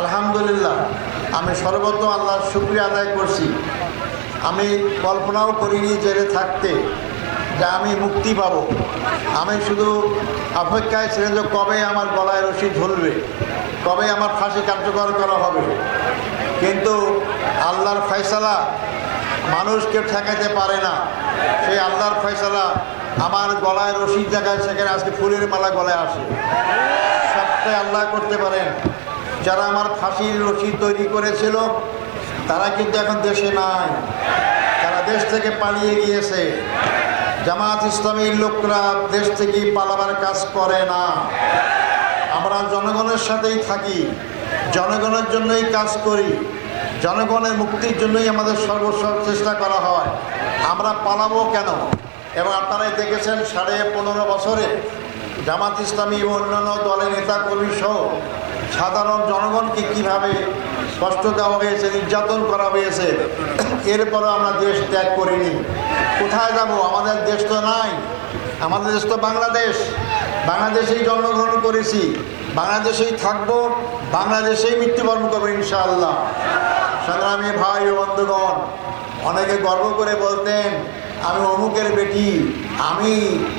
আলহামদুলিল্লাহ, আমি সর্বত আল্লাহর শুক্রিয়া আদায় করছি। আমি কল্পনাও করিনি জেলে থাকতে যে আমি মুক্তি পাবো। আমি শুধু অপেক্ষায় ছিলেন যে কবে আমার গলায় রশি ঝুলবে, কবে আমার ফাঁসি কার্যকর করা হবে। কিন্তু আল্লাহর ফয়সালা মানুষকে ঠেকাতে পারে না। সেই আল্লাহর ফয়সালা আমার গলায় রশির জায়গায় সেখানে আজকে ফুলের মালা গলায় আসে। সবটাই আল্লাহ করতে পারেন। যারা আমার ফাঁসির রশি তৈরি করেছিল, তারা কিন্তু এখন দেশে নাই। তারা দেশ থেকে পালিয়ে গিয়েছে। জামাত ইসলামীর লোকরা দেশ থেকে পালাবার কাজ করে না। আমরা জনগণের সাথেই থাকি, জনগণের জন্যই কাজ করি, জনগণের মুক্তির জন্যই আমাদের সর্বস্ব চেষ্টা করা হয়। আমরা পালাবো কেন? এবং আপনারাই দেখেছেন, সাড়ে পনেরো বছরে জামাত ইসলামী অন্যান্য দলের নেতাকর্মী সহ সাধারণ জনগণকে কীভাবে কষ্ট দেওয়া হয়েছে, নির্যাতন করা হয়েছে, এরপরও আমরা দেশ ত্যাগ করিনি। কোথায় যাব? আমাদের দেশ তো নাই। আমাদের দেশ তো বাংলাদেশ। বাংলাদেশেই জন্মগ্রহণ করেছি। বাংলাদেশেই থাকব, বাংলাদেশেই মৃত্যুবরণ করব ইনশাআল্লাহ। সংগ্রামী ভাই ও বন্ধুগণ, অনেকে গর্ব করে বলতেন, আমি অমুকের বেটি, আমি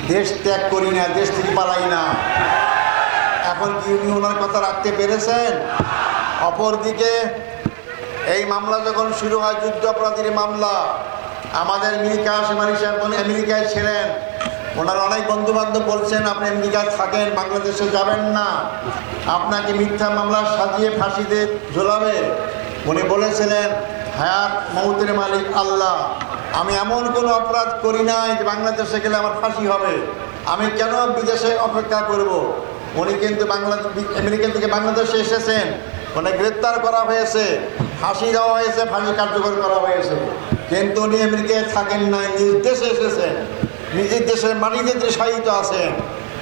দেশ ত্যাগ করি না, দেশ থেকে পালাই না। এখন কি উনি ওনার কথা রাখতে পেরেছেন? অপরদিকে, এই মামলা যখন শুরু হয়, যুদ্ধ অপরাধীর মামলা, আমাদের মিলিকা সেমানি সাহেব আমেরিকায় ছিলেন। ওনার অনেক বন্ধু বান্ধব বলছেন, আপনি আমেরিকায় থাকেন, বাংলাদেশে যাবেন না। আপনাকে মিথ্যা মামলা সাজিয়ে ফাঁসিতে ঝোলাবে। উনি বলেছিলেন, হায়াত মৌতের মালিক আল্লাহ। আমি এমন কোনো অপরাধ করি নাই যে বাংলাদেশে গেলে আমার ফাঁসি হবে। আমি কেন বিদেশে অপেক্ষা করব। উনি কিন্তু বাংলাদেশ থেকে বাংলাদেশে এসেছেন। ওনাকে গ্রেপ্তার করা হয়েছে। ফাঁসি দেওয়া হয়েছে, ফাঁসি কার্যকর করা হয়েছে। কিন্তু উনি আমেরিকায় থাকেন নাই নিজ দেশে এসেছেন। নিজের দেশের মাটিতে দেশায়িত আছেন,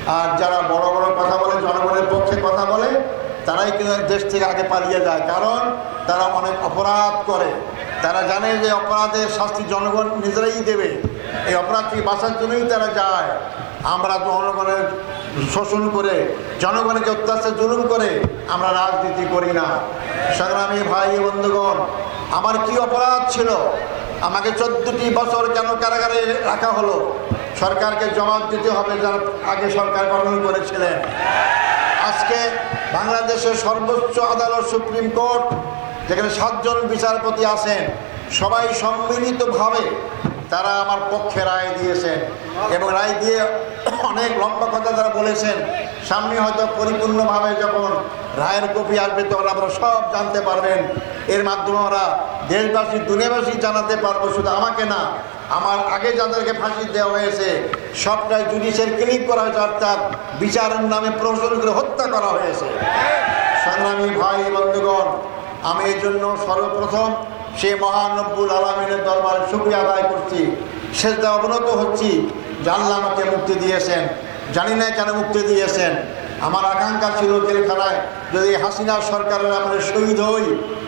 আর যারা বড় বড় কথা বলে, জনগণের পক্ষে কথা বলে, তারাই কিন্তু দেশ থেকে আগে পালিয়ে যায়। কারণ তারা অনেক অপরাধ করে। তারা জানে যে অপরাধের শাস্তি জনগণ নিজেরাই দেবে। এই অপরাধ থেকে বাঁচার জন্যই তারা যায়। আমরা জনগণের শোষণ করে, জনগণকে অত্যাচার জুলুম করে আমরা রাজনীতি করি না। সংগ্রামী ভাই বন্ধুগণ, আমার কি অপরাধ ছিল? আমাকে চোদ্দটি বছর কেন কারাগারে রাখা হলো? সরকারকে জবাব দিতে হবে যারা আগে সরকার গঠন করেছিলেন। আজকে বাংলাদেশের সর্বোচ্চ আদালত সুপ্রিম কোর্ট, যেখানে সাতজন বিচারপতি আছেন, সবাই সম্মিলিতভাবে তারা আমার পক্ষে রায় দিয়েছেন এবং রায় দিয়ে অনেক লম্বা কথা তারা বলেছেন। সামনে হয়তো পরিপূর্ণভাবে যখন রায়ের কপি আসবে, তখন আমরা সব জানতে পারবেন। এর মাধ্যমে আমরা দেশবাসী, দুনিয়াবাসী জানাতে পারব, শুধু আমাকে না, আমার আগে যাদেরকে ফাঁসি দেওয়া হয়েছে, সবটাই জুডিশিয়াল ক্লিক করা হয়েছে, অর্থাৎ বিচারের নামে প্রহসন করে হত্যা করা হয়েছে। সংগ্রামী ভাই বন্ধুগণ, আমি এই জন্য সর্বপ্রথম সে মহানব্বুল আলমিনের দরবারে শুক্রিয়া আদায় করছি। সেটা অবনত হচ্ছি। জানলা আমাকে মুক্তি দিয়েছেন। জানি না কেন মুক্তি দিয়েছেন। আমার আকাঙ্ক্ষা ছিল জেলখানায় যদি হাসিনা সরকারের আমরা শহীদ হই,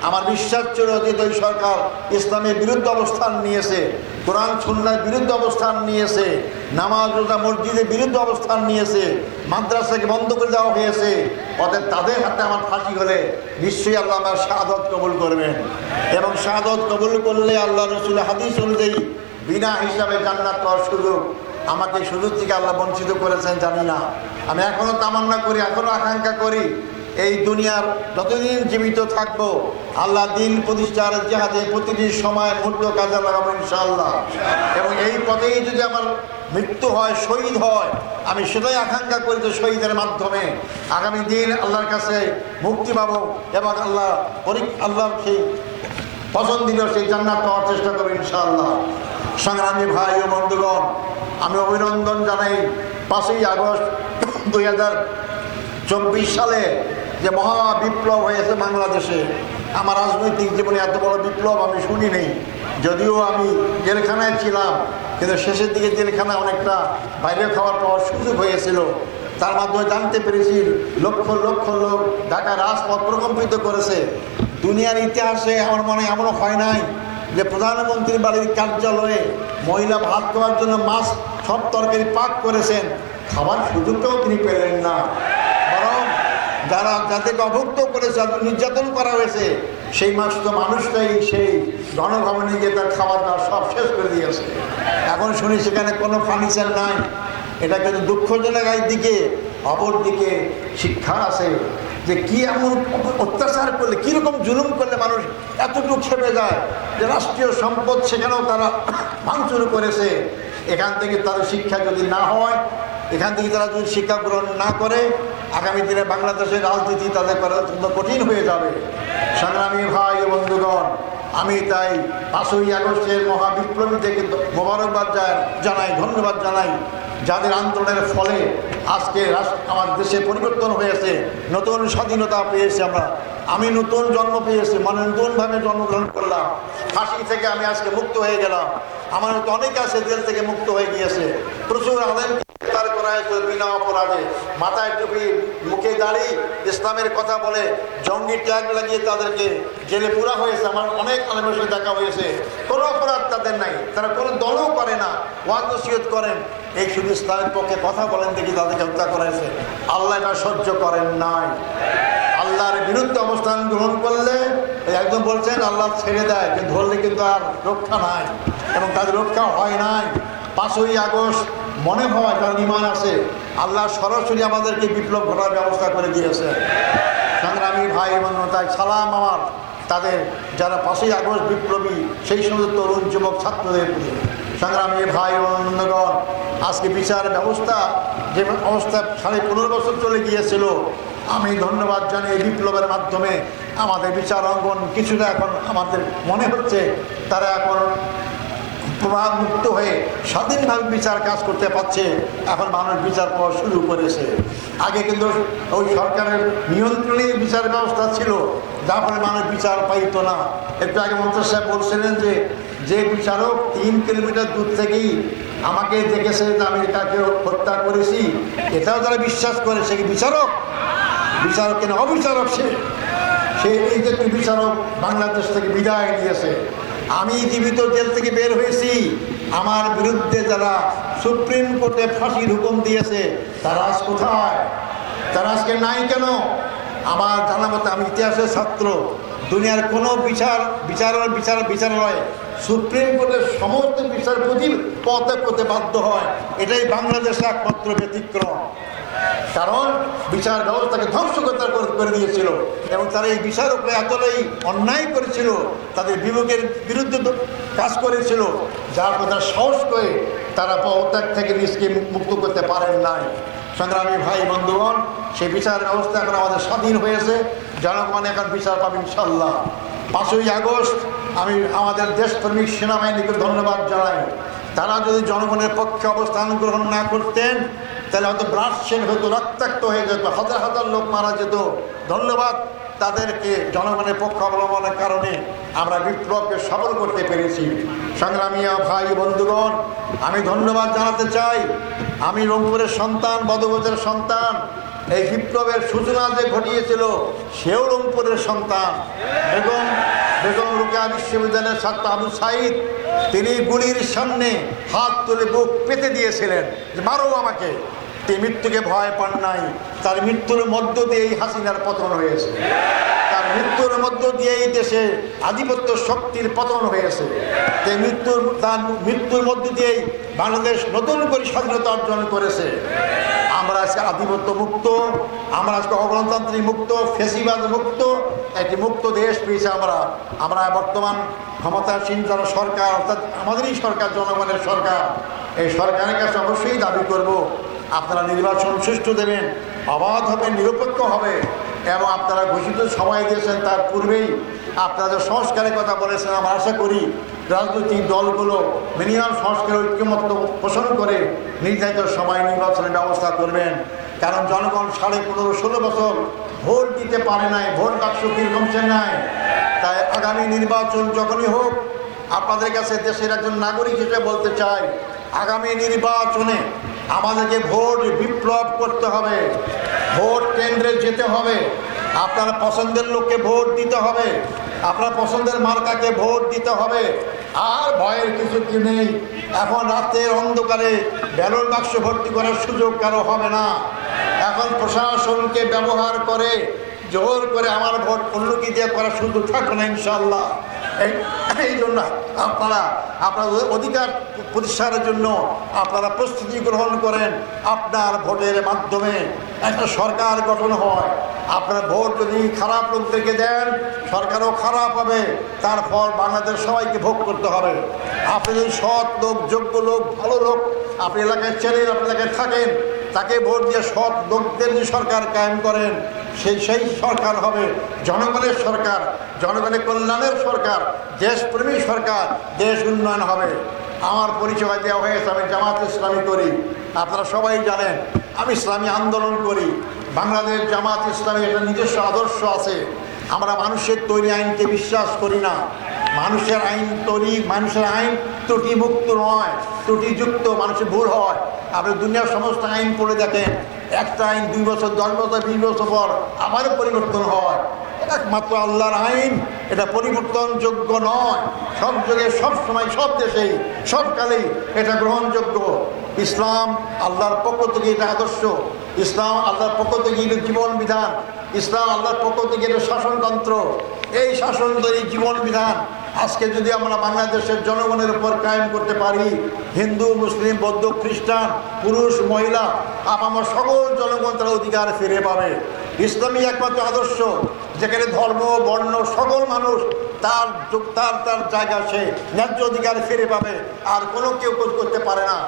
আমার বিশ্বাস ছিল যে ওই সরকার ইসলামের বিরুদ্ধে অবস্থান নিয়েছে, কোরআন সুন্নার বিরুদ্ধে অবস্থান নিয়েছে, নামাজ রোজা মসজিদের বিরুদ্ধে অবস্থান নিয়েছে, মাদ্রাসাকে বন্ধ করে দেওয়া হয়েছে, অতএব তাদের হাতে আমার ফাঁসি হলে নিশ্চয়ই আল্লাহ আমার শাহাদত কবুল করবেন। এবং শাহাদত কবুল করলে আল্লাহ রসুল হাদিস অনুযায়ী বিনা হিসাবে জান্নাত পাওয়ার সুযোগ আমাকে সুযোগ থেকে আল্লাহ বঞ্চিত করেছেন জানি না। আমি এখনও তামান্না করি এখনও আকাঙ্ক্ষা করি, এই দুনিয়ার যতদিন জীবিত থাকব, আল্লাহ দিন প্রতিষ্ঠার জাহাজে প্রতিটি সময় মুহূর্ত কাজে লাগাবো ইনশাআল্লাহ। এবং এই পথেই যদি আমার মৃত্যু হয়, শহীদ হয়, আমি সেটাই আকাঙ্ক্ষা করি যে শহীদের মাধ্যমে। আগামী দিন আল্লাহর কাছে মুক্তি পাব এবং আল্লাহ পরি আল্লাহ সেই পছন্দনীয় সেই জান্নাত পাওয়ার চেষ্টা করব ইনশাআল্লাহ। সংগ্রামী ভাই ও বন্ধুগণ, আমি অভিনন্দন জানাই পাঁচই আগস্ট দুই চব্বিশ সালে যে মহা বিপ্লব হয়েছে বাংলাদেশে, আমার রাজনৈতিক জীবনে এত বড় বিপ্লব আমি শুনি নেই। যদিও আমি জেলখানায় ছিলাম, কিন্তু শেষের দিকে জেলখানা অনেকটা বাইরে খাওয়ার পাওয়ার সুযোগ হয়েছিল। তার মাধ্যমে জানতে পেরেছি, লক্ষ লক্ষ লোক ঢাকা রাজপথ প্রকম্পিত করেছে। দুনিয়ার ইতিহাসে আমার মনে এমনও হয় নাই যে প্রধানমন্ত্রী বাড়ির কার্যালয়ে মহিলা ভাত খাওয়ার জন্য মাছ সব তরকারি পাক করেছেন। খাবার সুযোগটাও তিনি পেলেন না। বরং যারা যাদেরকে অভুক্ত করেছে নির্যাতন করা হয়েছে, সেই মাস তো মানুষটাই সেই গণভবনে গিয়ে তার খাবার দাওয়া সব শেষ করে দিয়েছে। এখন শুনি সেখানে কোনো ফার্নিচার নাই। এটা কিন্তু দুঃখজনক একদিকে অপর দিকে শিক্ষা আছে যে কি এমন অত্যাচার করলে, কীরকম জুলুম করলে মানুষ এতটুকু খেপে যায় যে রাষ্ট্রীয় সম্পদ সেখানেও তারা ভাঙচুর করেছে। এখান থেকে তাদের শিক্ষা যদি না হয় এখান থেকে তারা যদি শিক্ষা গ্রহণ না করে, আগামী দিনে বাংলাদেশের রাজনীতি তাদের করা অত্যন্ত কঠিন হয়ে যাবে। সংগ্রামী ভাই বন্ধুগণ, আমি তাই পাঁচই আগস্টের মহাবিপ্লবীদেরকে মোবারকবাদ জানাই, ধন্যবাদ জানাই। যাদের আন্দোলনের ফলে আজকে আমার দেশে পরিবর্তন হয়েছে নতুন স্বাধীনতা পেয়েছি আমরা। আমি নতুন জন্ম পেয়েছি মানে নতুনভাবে জন্মগ্রহণ করলাম। ফাঁসি থেকে আমি আজকে মুক্ত হয়ে গেলাম। আমার তো অনেক আছে, জেল থেকে মুক্ত হয়ে গিয়েছে। প্রচুর আলেম করা বিনা অপরাধে। মাথায় টুপি, মুখে দাড়ি, ইসলামের কথা বলে জঙ্গি ট্যাগ লাগিয়ে তাদেরকে জেলে পুরা হয়েছে। আমার অনেক আলেমের সাথে দেখা হয়েছে। কোনো অপরাধ তাদের নাই। তারা কোনো দলও করে না। ওয়াদ করেন। এই শুধু ইসলামের পক্ষে কথা বলেন দেখি তাদেরকে হত্যা করেছে। আল্লাহ এটা সহ্য করেন নাই। আল্লাহর বিরুদ্ধে অবস্থান গ্রহণ করলে একদম বলছেন, আল্লাহ ছেড়ে দেয়, কিন্তু ধরলে কিন্তু আর রক্ষা নাই এবং তাদের রক্ষা হয় নাই। পাঁচই আগস্ট মনে হয় তার ইমান আছে। আল্লাহ সরাসরি আমাদেরকে বিপ্লব ঘটার ব্যবস্থা করে দিয়েছে। সংগ্রামী ভাই এবং তাই সালাম আমার তাদের, যারা পাঁচই আগস্ট বিপ্লবী, সেই সমস্ত তরুণ যুবক ছাত্রদের প্রতি। সংগ্রামী ভাই বন্ধুগণ, আজকে বিচার ব্যবস্থা যে অবস্থা সাড়ে পনেরো বছর চলে গিয়েছিল, আমি ধন্যবাদ জানাই এই বিপ্লবের মাধ্যমে আমাদের বিচার অঙ্গন কিছুটা এখন আমাদের মনে হচ্ছে, তারা এখন প্রভাব মুক্ত হয়ে স্বাধীনভাবে বিচার কাজ করতে পারছে। এখন মানুষ বিচার পাওয়া শুরু করেছে। আগে কিন্তু ওই সরকারের নিয়ন্ত্রণে বিচার ব্যবস্থা ছিল, যার ফলে মানুষ বিচার পাইত না। একটু আগে মন্ত্রী সাহেব বলছিলেন যে যে বিচারক তিন কিলোমিটার দূর থেকেই আমাকে দেখেছে যে আমি তাকে হত্যা করেছি, এটাও যারা বিশ্বাস করে, সে বিচারক? বিচারক কেন? অবিচারক সে। সে এই যে বিচারক বাংলাদেশ থেকে বিদায় নিয়েছে। আমি জীবিত জেল থেকে বের হয়েছি। আমার বিরুদ্ধে যারা সুপ্রিম কোর্টে ফাঁসির হুকুম দিয়েছে, তারা আজ কোথায়? তারা আজকে নাই কেন? আমার জানা মতে আমি ইতিহাসের ছাত্র। দুনিয়ার কোনো বিচার বিচার বিচার, বিচারালয়, সুপ্রিম কোর্টের সমস্ত বিচারপতি পদত্যাগ করতে বাধ্য হয়। এটাই বাংলাদেশে একমাত্র ব্যতিক্রম। কারণ বিচার ব্যবস্থাকে ধ্বংস করে- দিয়েছিল। এবং তারা এই বিচার উপরে এতটাই অন্যায় করেছিল, তাদের বিবেকের বিরুদ্ধে কাজ করেছিল, যার কথা সাহস করে তারা পদত্যাগ থেকে নিজকে মুক্ত করতে পারেন নাই। সংগ্রামী ভাই, বন্ধুগণ, সেই বিচার ব্যবস্থা এখন আমাদের স্বাধীন হয়েছে। জনগণ এখন বিচার পাবে ইনশাল্লাহ পাঁচই আগস্ট, আমি আমাদের দেশপ্রেমিক সেনাবাহিনীকে ধন্যবাদ জানাই। তারা যদি জনগণের পক্ষে অবস্থান গ্রহণ না করতেন তাহলে হয়তো ব্রাশছেন হয়তো রক্তাক্ত হয়ে যেত, হাজার হাজার লোক মারা যেত। ধন্যবাদ তাদেরকে জনগণের পক্ষ অবলম্বনের কারণে আমরা বিপ্লবকে সফল করতে পেরেছি। সংগ্রামী ভাই বন্ধুগণ, আমি ধন্যবাদ জানাতে চাই। আমি রংপুরের সন্তান বদগজের সন্তান। এই বিপ্লবের সূচনা যে ঘটিয়েছিল, সেও রংপুরের সন্তান। এবং বেগম রুকেয়া বিশ্ববিদ্যালয়ের ছাত্র আবু সাইদ, তিনি গুলির সামনে হাত তুলে বুক পেতে দিয়েছিলেন। যে মারো আমাকে। তিনি মৃত্যুকে ভয় পান নাই, তার মৃত্যুর মধ্য দিয়েই হাসিনার পতন হয়েছে। তার মৃত্যুর মধ্য দিয়েই দেশে আধিপত্য শক্তির পতন হয়েছে। এই মৃত্যুর তার মৃত্যুর মধ্য দিয়েই বাংলাদেশ নতুন করে স্বাধীনতা অর্জন করেছে। আমরা আজকে আধিপত্য মুক্ত, আমরা আজকে অগণতান্ত্রিক মুক্ত, ফেসিবাদ মুক্ত, একটি মুক্ত দেশ পেয়েছে আমরা। আমরা বর্তমান ক্ষমতাসীন যারা সরকার, অর্থাৎ আমাদেরই সরকার, জনগণের সরকার। এই সরকারের কাছে অবশ্যই দাবি করব আপনারা নির্বাচন সুষ্ঠু দেবেন, অবাধ হবে, নিরপেক্ষ হবে, এবং আপনারা ঘোষিত সময় দিয়েছেন তার পূর্বেই। আপনাদের সংস্কারের কথা বলেছেন, আমরা আশা করি রাজনৈতিক দলগুলো মিনিমাম সংস্কার ঐক্যমত্য পোষণ করে নির্ধারিত সময় নির্বাচনের ব্যবস্থা করবেন। কারণ জনগণ সাড়ে পনেরো, ষোলো বছর ভোট দিতে পারে নাই, ভোট বাক্স কমছে নাই। তাই আগামী নির্বাচন যখনই হোক, আপনাদের কাছে দেশের একজন নাগরিক হিসেবে বলতে চাই, আগামী নির্বাচনে আমাদেরকে ভোট বিপ্লব করতে হবে। ভোট কেন্দ্রে যেতে হবে। আপনার পছন্দের লোককে ভোট দিতে হবে। আপনার পছন্দের মার্কাকে ভোট দিতে হবে। আর ভয়ের কিছু কি নেই। এখন রাতের অন্ধকারে ব্যালট বাক্স ভর্তি করার সুযোগ কারও হবে না। এখন প্রশাসনকে ব্যবহার করে, জোর করে আমার ভোট অন্যকে দিয়ে করার সুযোগ থাকবে না ইনশাল্লাহ এই- জন্য আপনারা আপনাদের অধিকার প্রতিষ্ঠানের জন্য আপনারা প্রস্তুতি গ্রহণ করেন। আপনার ভোটের মাধ্যমে একটা সরকার গঠন হয়। আপনার ভোট যদি খারাপ লোকদেরকে দেন, সরকারও খারাপ হবে। তার ফল বাংলাদেশ সবাইকে ভোগ করতে হবে। আপনি যদি সৎ লোক, যোগ্য লোক, ভালো লোক, আপনি এলাকায় চেনেন, আপনি এলাকায় থাকেন, তাকে ভোট দিয়ে সৎ লোকদের সরকার কায়েম করেন সেই সেই সরকার হবে। জনগণের সরকার, জনগণের কল্যাণের সরকার দেশপ্রেমী সরকার, দেশ উন্নয়ন হবে। আমার পরিচয় দেওয়া হয়েছে আমি জামাত ইসলামী করি। আপনারা সবাই জানেন, আমি ইসলামী আন্দোলন করি। বাংলাদেশ জামাত ইসলামী একটা নিজস্ব আদর্শ আছে। আমরা মানুষের তৈরি আইনকে বিশ্বাস করি না। মানুষের আইন তৈরি, মানুষের আইন ত্রুটিমুক্ত নয়, ত্রুটিযুক্ত, মানুষের ভুল হয়। আপনি দুনিয়ার সমস্ত আইন পড়ে দেখেন। একটা আইন দুই বছর, দশ বছর, বিশ বছর পর আবার পরিবর্তন হয়। একমাত্র আল্লাহর আইন, এটা পরিবর্তনযোগ্য নয়। সব যুগে, সব সময়, সব দেশেই, সব কালেই এটা গ্রহণযোগ্য। ইসলাম আল্লাহর পক্ষ থেকে এটা আদর্শ। ইসলাম আল্লাহর পক্ষ থেকে এটা জীবন বিধান। ইসলাম আল্লাহর পক্ষ থেকে এটা শাসনতন্ত্র। এই শাসনতন্ত্রী জীবন বিধান আজকে যদি আমরা বাংলাদেশের জনগণের উপর কায়েম করতে পারি, হিন্দু, মুসলিম, বৌদ্ধ, খ্রিস্টান, পুরুষ, মহিলা আমার সকল জনগণ তার অধিকার ফিরে পাবে। ইসলামী একমাত্র আদর্শ, যেখানে ধর্ম, বর্ণ, সকল মানুষ তার তার তার জায়গা সে ন্যায্য অধিকার ফিরে পাবে, আর কোনো কেউ করতে পারে না।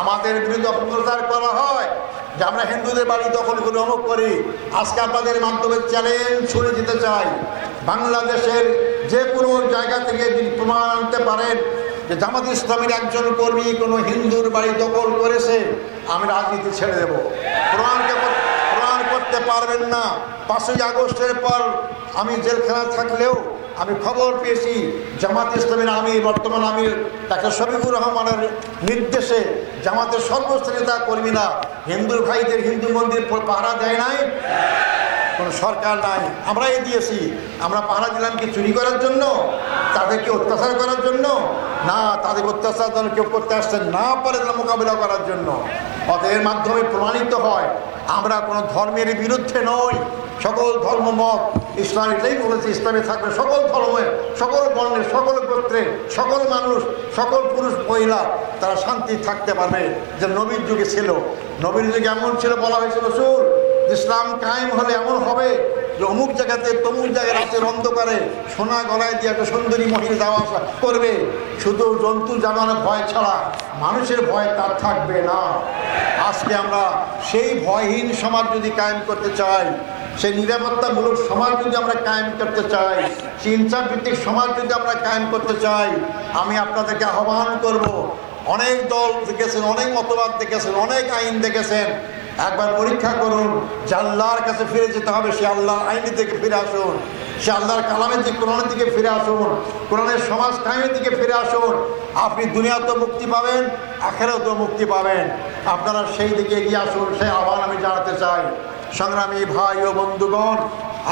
আমাদের বিরুদ্ধে অপপ্রচার করা হয়, যে আমরা হিন্দুদের বাড়ি দখল করে অমুক করি। আজকে আপনাদের মাধ্যমে চ্যালেঞ্জ ছুড়ে দিতে চাই। বাংলাদেশের যে কোনো জায়গা থেকে যদি প্রমাণ আনতে পারেন যে জামাত ইসলামের একজন কর্মী কোনো হিন্দুর বাড়ি দখল করেছে, আমি রাজনীতি ছেড়ে দেব। প্রমাণকে প্রমাণ করতে পারবেন না। পাঁচই আগস্টের পর আমি জেলখানা থাকলেও আমি খবর পেয়েছি, জামাত ইসলামের আমি বর্তমান আমির ডাক্তার শফিকুর রহমানের নির্দেশে জামাতের সর্বোচ্চ নেতা কর্মীরা হিন্দু ভাইদের হিন্দু মন্দির পাহারা দেয় নাই। কোনো সরকার নাই। আমরাই দিয়েছি। আমরা পাহারা দিলাম কি চুরি করার জন্য, তাদেরকে অত্যাচার করার জন্য, না, তাদের অত্যাচার যেন কেউ করতে আসতে না পারে তারা মোকাবিলা করার জন্য। অতএব এর মাধ্যমে প্রমাণিত হয়, আমরা কোনো ধর্মের বিরুদ্ধে নই। সকল ধর্ম মত, ইসলাম এটাই বলেছে, ইসলামে থাকবে সকল ধর্মের সকল বর্ণের সকল গোত্রের সকল মানুষ, সকল পুরুষ, মহিলা, তারা শান্তি থাকতে পারবে। যে নবীর যুগে ছিল, নবীর যুগে এমন ছিল, বলা হয়েছিল, সুর ইসলাম কায়েম হলে এমন হবে যে অমুক জায়গাতে তমুক জায়গায় রাতের অন্ধকারে সোনা গলায় দিয়ে একটা সুন্দরী মহিলা যাওয়া আসা করবে। শুধু জন্তু জানানোর ভয় ছাড়া মানুষের ভয় তার থাকবে না। আজকে আমরা সেই ভয়হীন সমাজ যদি কায়েম করতে চাই, সেই নিরাপত্তামূলক সমাজ যদি আমরা কায়েম করতে চাই চিন্তা ভিত্তিক সমাজ যদি আমরা কায়েম করতে চাই, আমি আপনাদেরকে আহ্বান করব, অনেক দল দেখেছেন, অনেক মতবাদ দেখেছেন, অনেক আইন দেখেছেন একবার পরীক্ষা করুন যে আল্লাহর কাছে ফিরে যেতে হবে, সে আল্লাহর আইনের দিকে ফিরে আসুন, সে আল্লাহর কালামের দিকে কোরআনের দিকে ফিরে আসুন, কোরআনের সমাজ কায়েমের দিকে ফিরে আসুন, আপনি দুনিয়াতেও মুক্তি পাবেন, আখেরাতেও মুক্তি পাবেন। আপনারা সেই দিকে এগিয়ে আসুন, সেই আহ্বান আমি জানাতে চাই। সংগ্রামী ভাই ও বন্ধুগণ,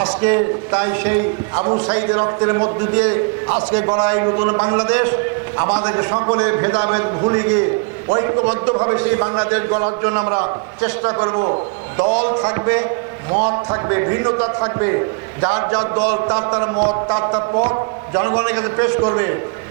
আজকে তাই সেই আবু সাইদের রক্তের মধ্য দিয়ে আজকে গড়াই নতুন বাংলাদেশ, আমাদেরকে সকলে ভেদাভেদ ভুলে গিয়ে ঐক্যবদ্ধভাবে সেই বাংলাদেশ গড়ার জন্য আমরা চেষ্টা করব। দল থাকবে, মত থাকবে, ভিন্নতা থাকবে। যার যার দল, তার তার মত, তার তার পথ জনগণের কাছে পেশ করবে।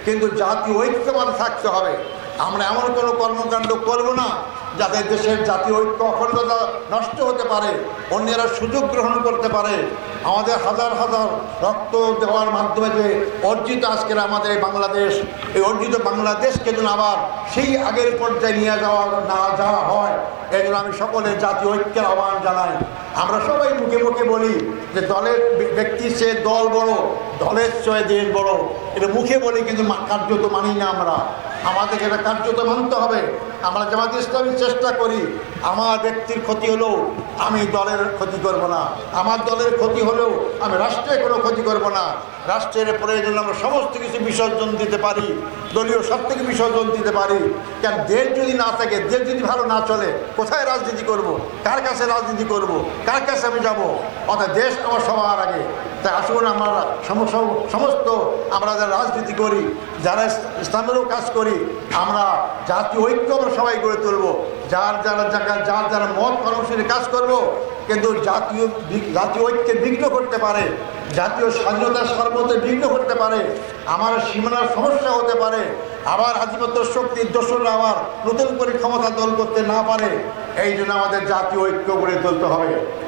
কিন্তু জাতীয় ঐক্যবাদ থাকতে হবে। আমরা এমন কোনো কর্মকাণ্ড করব না যাতে দেশের জাতীয় ঐক্য অখণ্ডতা নষ্ট হতে পারে, অন্যেরা সুযোগ গ্রহণ করতে পারে। আমাদের হাজার হাজার রক্ত দেওয়ার মাধ্যমে যে অর্জিত আজকের আমাদের বাংলাদেশ, এই অর্জিত বাংলাদেশকে যেন আবার সেই আগের পর্যায়ে নিয়ে যাওয়া, না যাওয়া হয়, এই জন্য আমি সকলে জাতীয় ঐক্যের আহ্বান জানাই। আমরা সবাই মুখে মুখে বলি যে দলের ব্য- ব্যক্তির চেয়ে দল বড়, দলের চেয়ে দেশ বড়। এটা মুখে বলি কিন্তু কার্যত মানি না আমরা। আমাদেরকে এটা কার্যত মানতে হবে। আমরা জামাত ইসলামী চেষ্টা করি, আমার ব্যক্তির ক্ষতি হলেও আমি দলের ক্ষতি করব না। আমার দলের ক্ষতি হলেও আমি রাষ্ট্রের কোনো ক্ষতি করব না। রাষ্ট্রের প্রয়োজন আমরা সমস্ত কিছু বিসর্জন দিতে পারি, দলীয় সব থেকে বিসর্জন দিতে পারি। কেন দেশ যদি না থাকে, দেশ যদি ভালো না চলে, কোথায় রাজনীতি করব? কার কাছে রাজনীতি করব? কার কাছে আমি যাব? অর্থাৎ দেশ আমার সবার আগে। তাই আসুন আমরা সম- সম- সমস্ত আমরা যারা রাজনীতি করি, যারা ইসলামেরও কাজ করি, আমরা জাতীয় ঐক্য আমরা সবাই গড়ে তুলব। যার যারা যার যারা মত কর্মসূচি কাজ করব, কিন্তু জাতীয় জাতীয় ঐক্যে বিঘ্ন করতে পারে, জাতীয় স্বাধীনতার সর্বতে বিঘ্ন করতে পারে, আমার সীমানার সমস্যা হতে পারে, আবার আধিপত্য শক্তির দোষরা আবার নতুন করে ক্ষমতা দল করতে না পারে, এই জন্য আমাদের জাতীয় ঐক্য গড়ে তুলতে হবে।